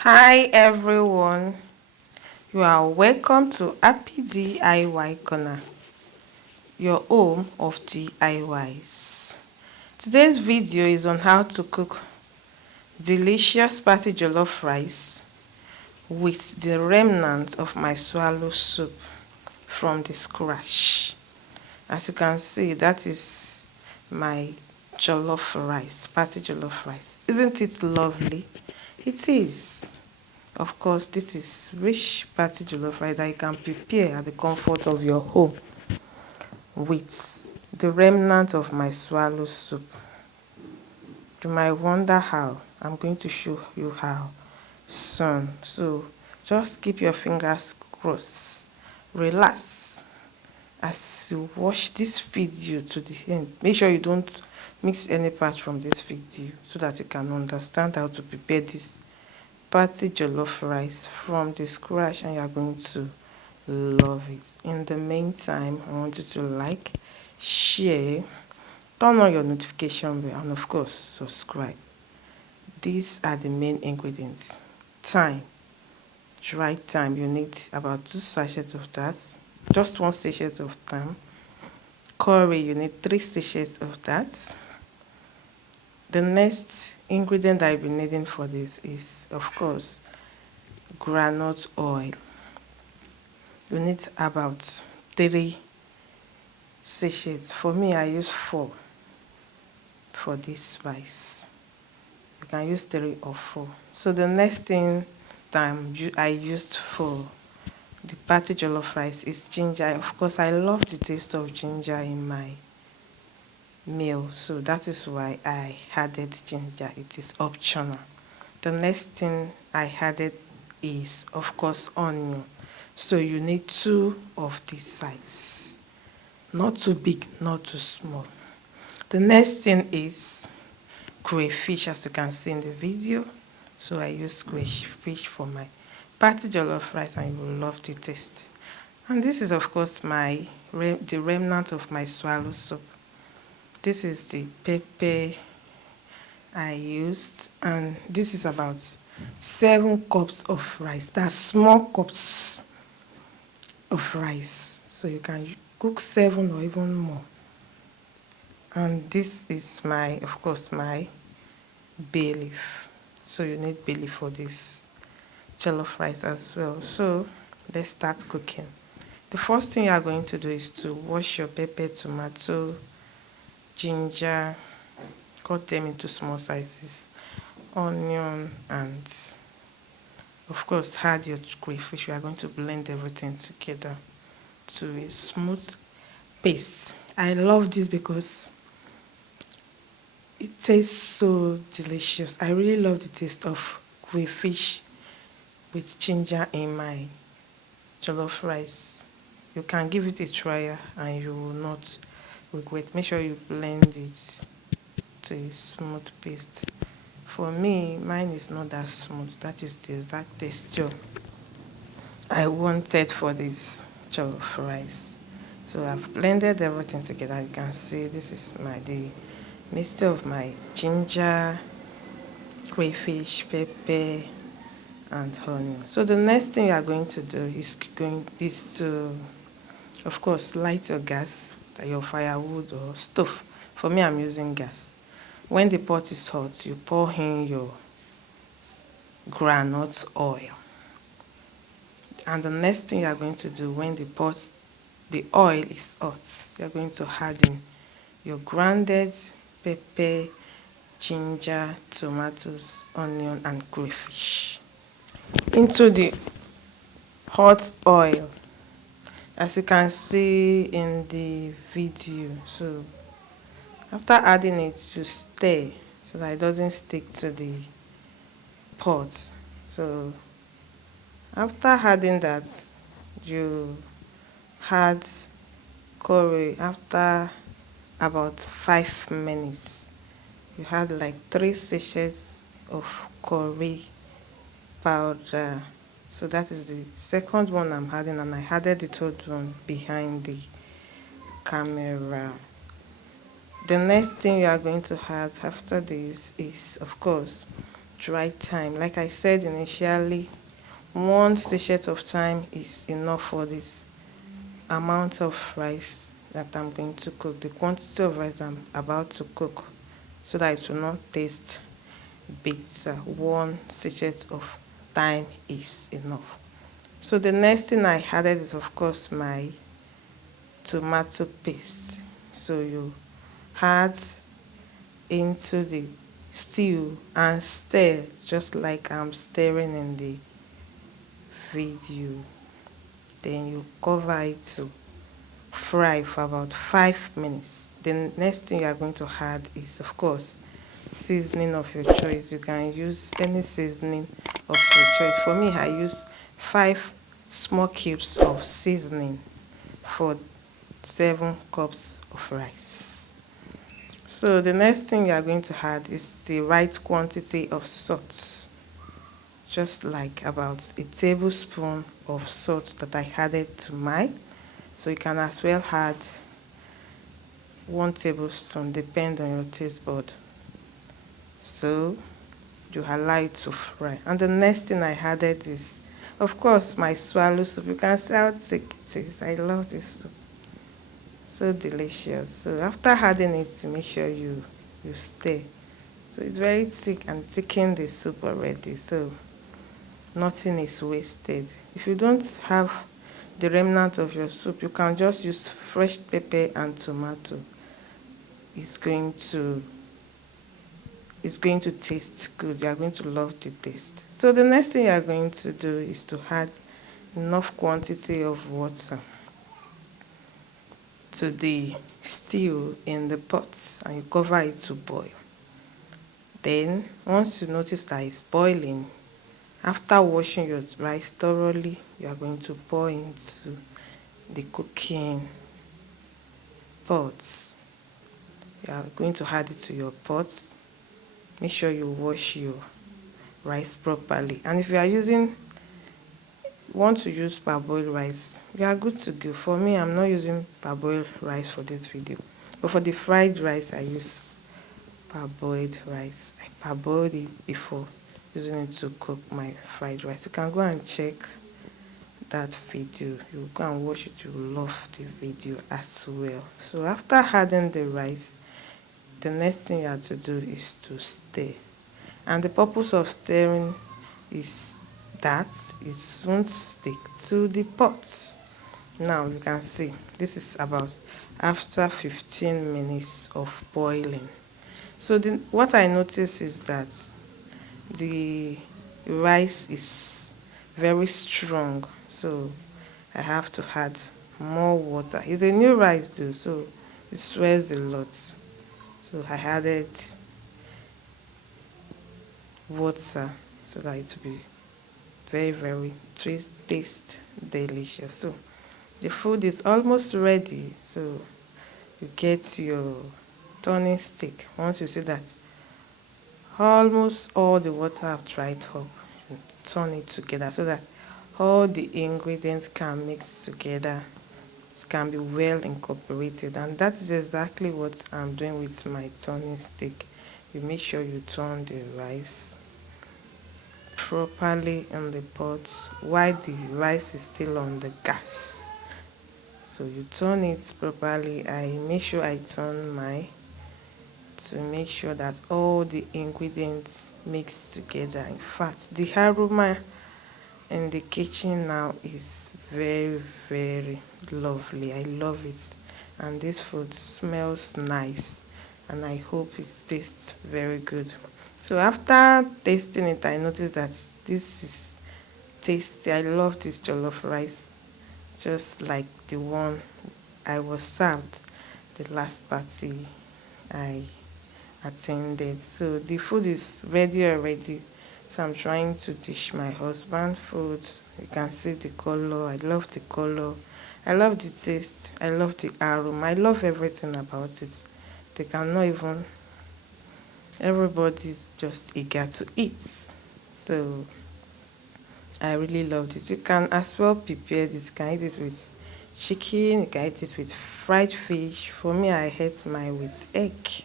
Hi everyone, you are welcome to Happy DIY Corner, your home of DIYs. Today's video is on how to cook delicious party jollof rice with the remnants of my swallow soup from the scratch. As you can see, that is my jollof rice, party jollof rice. Isn't it lovely? It is. Of course, this is rich party jollof rice that you can prepare at the comfort of your home with the remnant of my swallow soup. You might wonder how. I'm going to show you how soon. So just keep your fingers crossed. Relax as you watch this video to the end. Make sure you don't mix any part from this video so that you can understand how to prepare this party jollof rice from the scratch, and you are going to love it. In the meantime, I want you to like, share, turn on your notification bell, and of course subscribe. These are the main ingredients. Thyme, dry thyme, you need about 2 sachets of that, just 1 sachet of thyme. Curry, you need 3 sachets of that. The next ingredient I'll be needing for this is, of course, groundnut oil. You need about 3 sachets. For me, I use 4 for this rice. You can use 3 or 4. So the next thing I used for the party jollof rice is ginger. Of course, I love the taste of ginger in my meal, so that is why I added ginger. It is optional. The next thing I added is, of course, onion. So you need 2 of this size, not too big, not too small. The next thing is crayfish, as you can see in the video. So I use crayfish for my party jollof rice, and you will love the taste. And this is, of course, the remnant of my swallow soup. This is the pepper I used, and this is about 7 cups of rice. That's small cups of rice, so you can cook 7 or even more. And this is of course, my bay leaf. So you need bay leaf for this jollof rice as well. So let's start cooking. The first thing you are going to do is to wash your pepper, tomato, ginger, cut them into small sizes, onion, and of course add your crayfish. We are going to blend everything together to a smooth paste. I love this because it tastes so delicious. I really love the taste of crayfish with ginger in my jollof rice. You can give it a try and you will not regret. Make sure you blend it to a smooth paste. For me, mine is not that smooth. That is the exact texture I wanted for this jollof rice. So I've blended everything together. You can see this is the mixture of my ginger, crayfish, pepper, and onion. So the next thing you are going to do is to, of course, light your gas, your firewood or stove. For me, I'm using gas. When the pot is hot, you pour in your groundnut oil. And the next thing you are going to do when the oil is hot, you are going to add in your grounded pepper, ginger, tomatoes, onion, and crayfish into the hot oil, as you can see in the video. So after adding it, to stir so that it doesn't stick to the pot. So after adding that, you add curry. After about 5 minutes, you add like 3 sachets of curry powder. So that is the second one I'm adding, and I added the third one behind the camera. The next thing you are going to add after this is, of course, dry time. Like I said initially, one sachet of thyme is enough for this amount of rice that I'm going to cook, the quantity of rice I'm about to cook, so that it will not taste bitter. One sachet of thyme is enough. So the next thing I added is of course my tomato paste. So you add into the stew and stir just like I'm stirring in the video. Then you cover it to fry for about 5 minutes. The next thing you are going to add is of course seasoning of your choice. You can use any seasoning of your choice. For me, I use 5 small cubes of seasoning for 7 cups of rice. So the next thing you are going to add is the right quantity of salt, just like about a tablespoon of salt that I added to mine. So you can as well add 1 tablespoon, depend on your taste bud. So you allow it to fry. And the next thing I added is of course my swallow soup. You can see how thick it is. I love this soup, so delicious. So after adding it, to make sure you stir. So it's very thick and thicken the soup already, so nothing is wasted. If you don't have the remnant of your soup, you can just use fresh pepper and tomato. It's going to taste good. You are going to love the taste. So the next thing you are going to do is to add enough quantity of water to the stew in the pot, and you cover it to boil. Then once you notice that it's boiling, after washing your rice thoroughly, you are going to pour into the cooking pot. You are going to add it to your pot. Make sure you wash your rice properly. And if you want to use parboiled rice, you are good to go. For me, I'm not using parboiled rice for this video, but for the fried rice I use parboiled rice. I parboiled it before using it to cook my fried rice. You can go and check that video. You go and watch it. You will love the video as well. So after adding the rice, the next thing you have to do is to stir. And the purpose of stirring is that it won't stick to the pot. Now you can see this is about after 15 minutes of boiling. So what I notice is that the rice is very strong, so I have to add more water. It's a new rice though, so it swears a lot. So I added water so that it will be very, very taste delicious. So the food is almost ready. So you get your turning stick. Once you see that almost all the water have dried up, you turn it together so that all the ingredients can mix together. It can be well incorporated, and that is exactly what I'm doing with my turning stick. You make sure you turn the rice properly in the pot while the rice is still on the gas. So you turn it properly. I make sure I turn mine to make sure that all the ingredients mix together. In fact, the aroma in the kitchen now is very, very lovely. I love it, and this food smells nice, and I hope it tastes very good. So after tasting it, I noticed that this is tasty. I love this jollof rice, just like the one I was served the last party I attended. So the food is ready already. So I'm trying to dish my husband food. You can see the color. I love the color. I love the taste. I love the aroma. I love everything about it. They cannot even. Everybody's just eager to eat. So I really love this. You can as well prepare this. You can eat it with chicken. You can eat it with fried fish. For me, I eat mine with egg.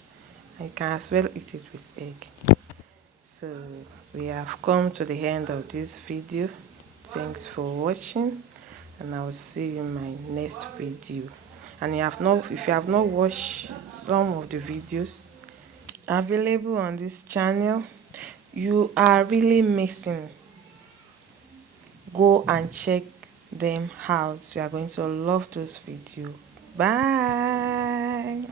You can as well eat it with egg. So we have come to the end of this video. Thanks for watching, and I will see you in my next video. And if you have not watched some of the videos available on this channel, you are really missing. Go and check them out. You are going to love those videos. Bye.